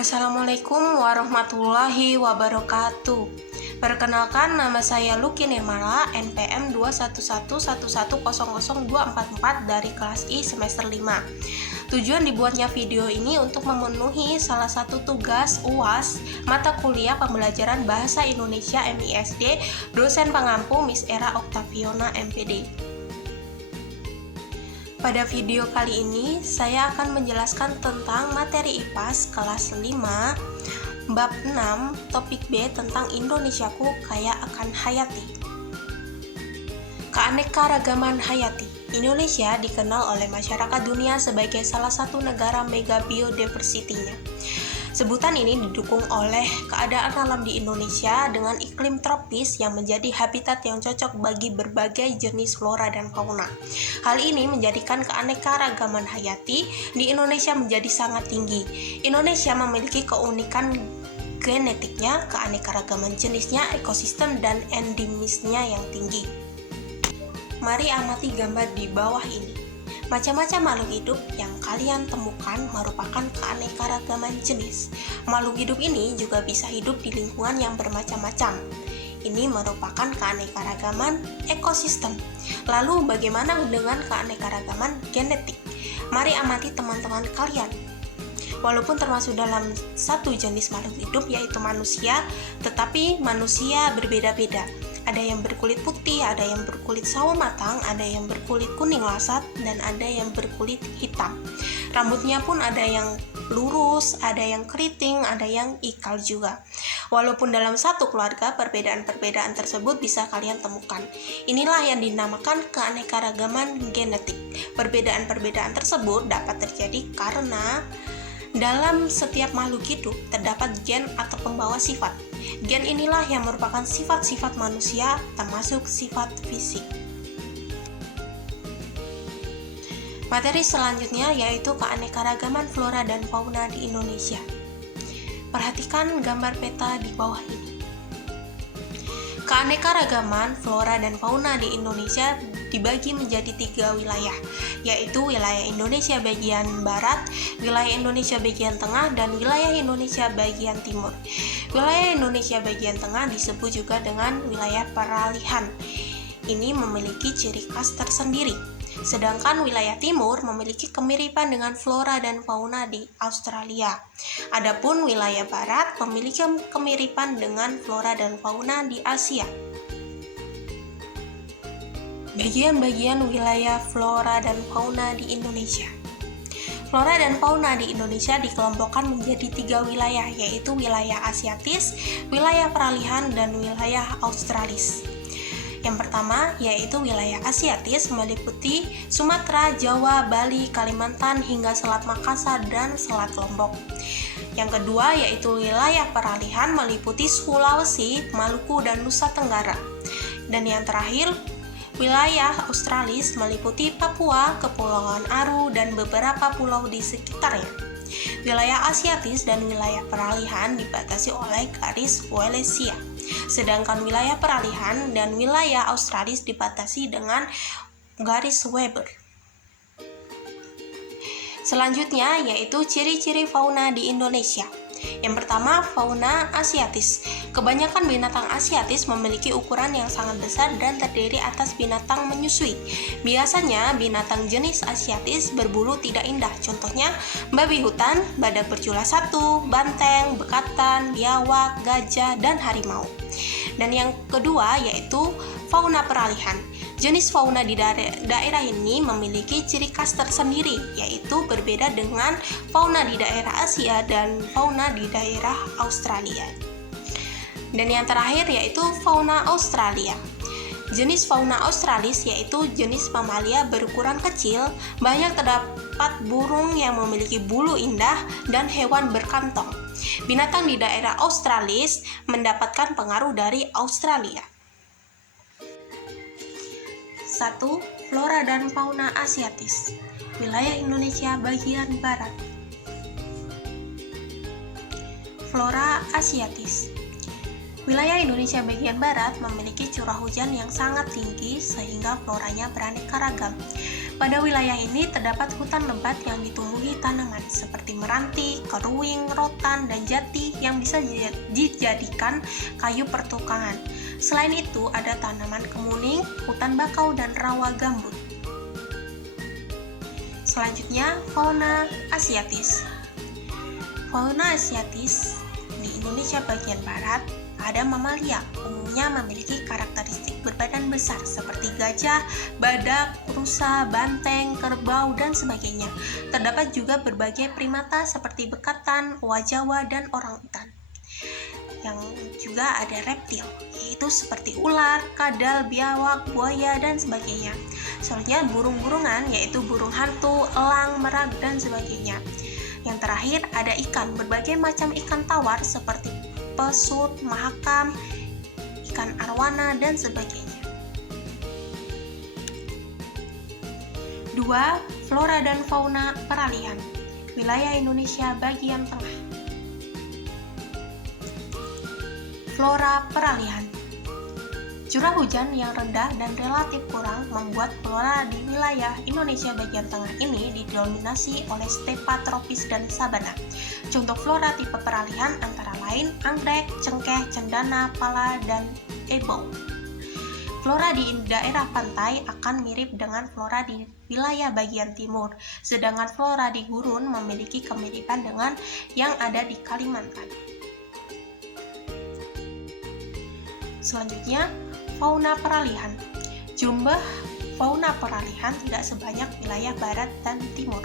Assalamualaikum warahmatullahi wabarakatuh. Perkenalkan, nama saya Luki Nirmala, NPM 21111000244 dari kelas I semester 5. Tujuan dibuatnya video ini untuk memenuhi salah satu tugas UAS mata kuliah pembelajaran Bahasa Indonesia MISD dosen pengampu Miss Era Oktaviona MPD. Pada video kali ini, saya akan menjelaskan tentang materi IPAS kelas 5, bab 6, topik B tentang Indonesiaku kaya akan hayati. Keanekaragaman hayati. Indonesia dikenal oleh masyarakat dunia sebagai salah satu negara mega biodiversity-nya. Sebutan ini didukung oleh keadaan alam di Indonesia dengan iklim tropis yang menjadi habitat yang cocok bagi berbagai jenis flora dan fauna. Hal ini menjadikan keanekaragaman hayati di Indonesia menjadi sangat tinggi. Indonesia memiliki keunikan genetiknya, keanekaragaman jenisnya, ekosistem, dan endemisnya yang tinggi. Mari amati gambar di bawah ini. Macam-macam makhluk hidup yang kalian temukan merupakan keanekaragaman jenis. Makhluk hidup ini juga bisa hidup di lingkungan yang bermacam-macam. Ini merupakan keanekaragaman ekosistem. Lalu bagaimana dengan keanekaragaman genetik? Mari amati teman-teman kalian. Walaupun termasuk dalam satu jenis makhluk hidup yaitu manusia, tetapi manusia berbeda-beda. Ada yang berkulit putih, ada yang berkulit sawo matang, ada yang berkulit kuning lasat, dan ada yang berkulit hitam. Rambutnya pun ada yang lurus, ada yang keriting, ada yang ikal juga. Walaupun dalam satu keluarga, perbedaan-perbedaan tersebut bisa kalian temukan. Inilah yang dinamakan keanekaragaman genetik. Perbedaan-perbedaan tersebut dapat terjadi karena dalam setiap makhluk hidup terdapat gen atau pembawa sifat. Gen inilah yang merupakan sifat-sifat manusia, termasuk sifat fisik. Materi selanjutnya yaitu keanekaragaman flora dan fauna di Indonesia. Perhatikan gambar peta di bawah ini. Keanekaragaman flora dan fauna di Indonesia dibagi menjadi 3 wilayah, yaitu wilayah Indonesia bagian barat, wilayah Indonesia bagian tengah, dan wilayah Indonesia bagian timur. Wilayah Indonesia bagian tengah disebut juga dengan wilayah peralihan. Ini memiliki ciri khas tersendiri. Sedangkan wilayah timur memiliki kemiripan dengan flora dan fauna di Australia. Adapun wilayah barat memiliki kemiripan dengan flora dan fauna di Asia. Bagian-bagian wilayah flora dan fauna di Indonesia. Flora dan fauna di Indonesia dikelompokkan menjadi 3 wilayah, yaitu wilayah Asiatis, wilayah peralihan, dan wilayah Australis. Yang pertama yaitu wilayah Asiatis meliputi Sumatera, Jawa, Bali, Kalimantan, hingga Selat Makassar dan Selat Lombok. Yang kedua yaitu wilayah peralihan meliputi Sulawesi, Maluku, dan Nusa Tenggara. Dan yang terakhir, wilayah Australis meliputi Papua, Kepulauan Aru, dan beberapa pulau di sekitarnya. Wilayah Asiatis dan wilayah peralihan dibatasi oleh garis Wallacea. Sedangkan wilayah peralihan dan wilayah Australis dibatasi dengan garis Weber. Selanjutnya yaitu ciri-ciri fauna di Indonesia. Yang pertama, fauna Asiatis. Kebanyakan binatang Asiatis memiliki ukuran yang sangat besar dan terdiri atas binatang menyusui. Biasanya binatang jenis Asiatis berbulu tidak indah. Contohnya babi hutan, badak berjula 1, banteng, bekatan, biawak, gajah, dan harimau. Dan yang kedua yaitu fauna peralihan. Jenis fauna di daerah ini memiliki ciri khas tersendiri, yaitu berbeda dengan fauna di daerah Asia dan fauna di daerah Australia. Dan yang terakhir yaitu fauna Australia. Jenis fauna Australis yaitu jenis mamalia berukuran kecil, banyak terdapat burung yang memiliki bulu indah dan hewan berkantong. Binatang di daerah Australis mendapatkan pengaruh dari Australia. 1. Flora dan fauna Asiatis. Wilayah Indonesia bagian barat. Flora Asiatis. Wilayah Indonesia bagian barat memiliki curah hujan yang sangat tinggi sehingga floranya beraneka ragam. Pada wilayah ini terdapat hutan lebat yang ditumbuhi tanaman seperti meranti, keruing, rotan, dan jati yang bisa dijadikan kayu pertukangan. Selain itu, ada tanaman kemuning, hutan bakau, dan rawa gambut. Selanjutnya, fauna asiatis. Fauna asiatis di Indonesia bagian barat ada mamalia, umumnya memiliki karakteristik berbadan besar seperti gajah, badak, rusa, banteng, kerbau, dan sebagainya. Terdapat juga berbagai primata seperti bekatan, owa Jawa, dan orangutan. Yang juga ada reptil, yaitu seperti ular, kadal, biawak, buaya, dan sebagainya. Selanjutnya burung-burungan, yaitu burung hantu, elang, merak, dan sebagainya. Yang terakhir ada ikan, berbagai macam ikan tawar seperti pesut, mahakam, ikan arwana, dan sebagainya. 2. Flora dan fauna peralihan. Wilayah Indonesia bagian tengah. Flora peralihan. Curah hujan yang rendah dan relatif kurang membuat flora di wilayah Indonesia bagian tengah ini didominasi oleh stepa tropis dan sabana. Contoh flora tipe peralihan antara lain anggrek, cengkeh, cendana, pala, dan ebong. Flora di daerah pantai akan mirip dengan flora di wilayah bagian timur, sedangkan flora di gurun memiliki kemiripan dengan yang ada di Kalimantan. Selanjutnya, fauna peralihan. Jumlah fauna peralihan tidak sebanyak wilayah barat dan timur.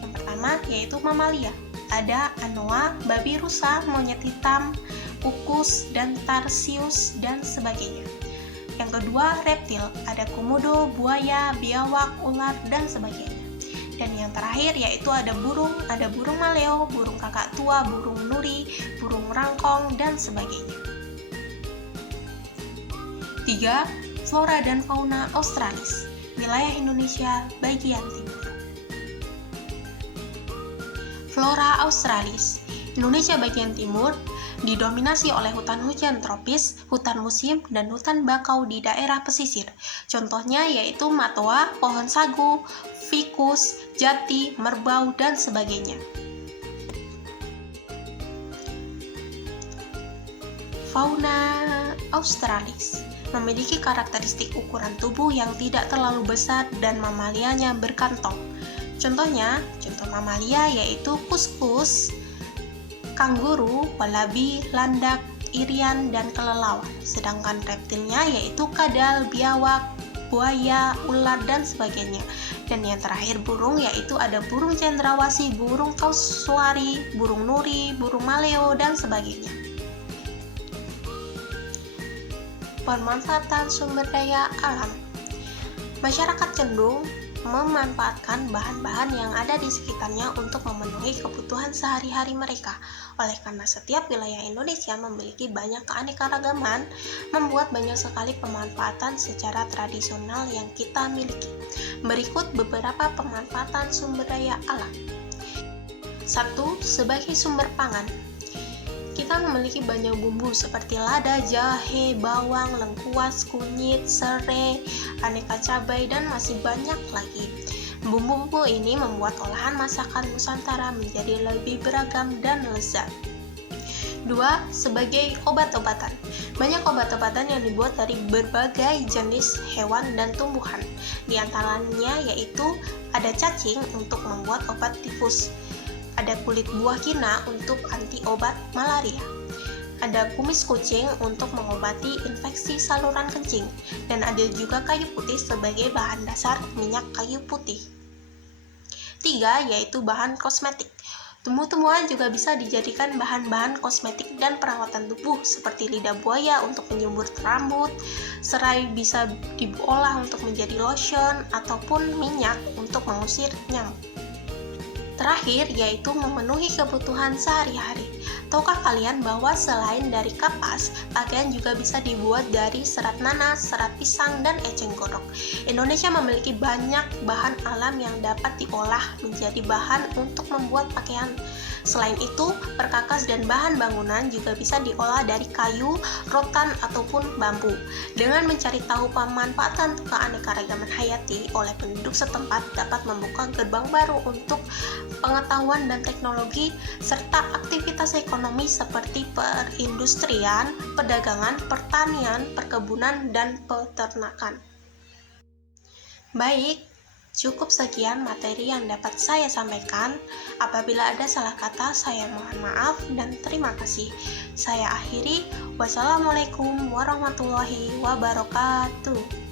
Yang pertama yaitu mamalia. Ada anoa, babi rusa, monyet hitam, ukus, dan tarsius, dan sebagainya. Yang kedua reptil. Ada komodo, buaya, biawak, ular, dan sebagainya. Dan yang terakhir yaitu ada burung maleo, burung kakak tua, burung nuri, burung rangkong, dan sebagainya. 3. Flora dan fauna australis, wilayah Indonesia bagian timur. Flora australis, Indonesia bagian timur didominasi oleh hutan hujan tropis, hutan musim, dan hutan bakau di daerah pesisir. Contohnya yaitu matoa, pohon sagu, fikus, jati, merbau, dan sebagainya. Fauna australis memiliki karakteristik ukuran tubuh yang tidak terlalu besar dan mamalianya berkantong. Contoh mamalia yaitu kuskus, kanguru, wallaby, landak, irian, dan kelelawar. Sedangkan reptilnya yaitu kadal, biawak, buaya, ular, dan sebagainya. Dan yang terakhir burung yaitu ada burung cendrawasih, burung kasuari, burung nuri, burung maleo, dan sebagainya. Pemanfaatan sumber daya alam. Masyarakat cenderung memanfaatkan bahan-bahan yang ada di sekitarnya untuk memenuhi kebutuhan sehari-hari mereka. Oleh karena setiap wilayah Indonesia memiliki banyak keanekaragaman, membuat banyak sekali pemanfaatan secara tradisional yang kita miliki. Berikut beberapa pemanfaatan sumber daya alam. 1. Sebagai sumber pangan. Kita memiliki banyak bumbu seperti lada, jahe, bawang, lengkuas, kunyit, serai, aneka cabai, dan masih banyak lagi. Bumbu-bumbu ini membuat olahan masakan Nusantara menjadi lebih beragam dan lezat. 2. Sebagai obat-obatan. Banyak obat-obatan yang dibuat dari berbagai jenis hewan dan tumbuhan. Di antaranya yaitu ada cacing untuk membuat obat tifus. Ada kulit buah kina untuk anti obat malaria. Ada kumis kucing untuk mengobati infeksi saluran kencing. Dan ada juga kayu putih sebagai bahan dasar minyak kayu putih. 3. Yaitu bahan kosmetik. Tumbuh-tumbuhan juga bisa dijadikan bahan-bahan kosmetik dan perawatan tubuh seperti lidah buaya untuk menyumbat rambut, serai bisa diolah untuk menjadi lotion ataupun minyak untuk mengusir nyamuk. Terakhir yaitu memenuhi kebutuhan sehari-hari. Tahukah kalian bahwa selain dari kapas, pakaian juga bisa dibuat dari serat nanas, serat pisang, dan eceng gondok. Indonesia memiliki banyak bahan alam yang dapat diolah menjadi bahan untuk membuat pakaian. Selain itu, perkakas dan bahan bangunan juga bisa diolah dari kayu, rotan, ataupun bambu. Dengan mencari tahu pemanfaatan keanekaragaman hayati oleh penduduk setempat dapat membuka gerbang baru untuk pengetahuan dan teknologi, serta aktivitas ekonomi seperti perindustrian, perdagangan, pertanian, perkebunan, dan peternakan. Baik, cukup sekian materi yang dapat saya sampaikan. Apabila ada salah kata, saya mohon maaf dan terima kasih. Saya akhiri. Wassalamualaikum warahmatullahi wabarakatuh.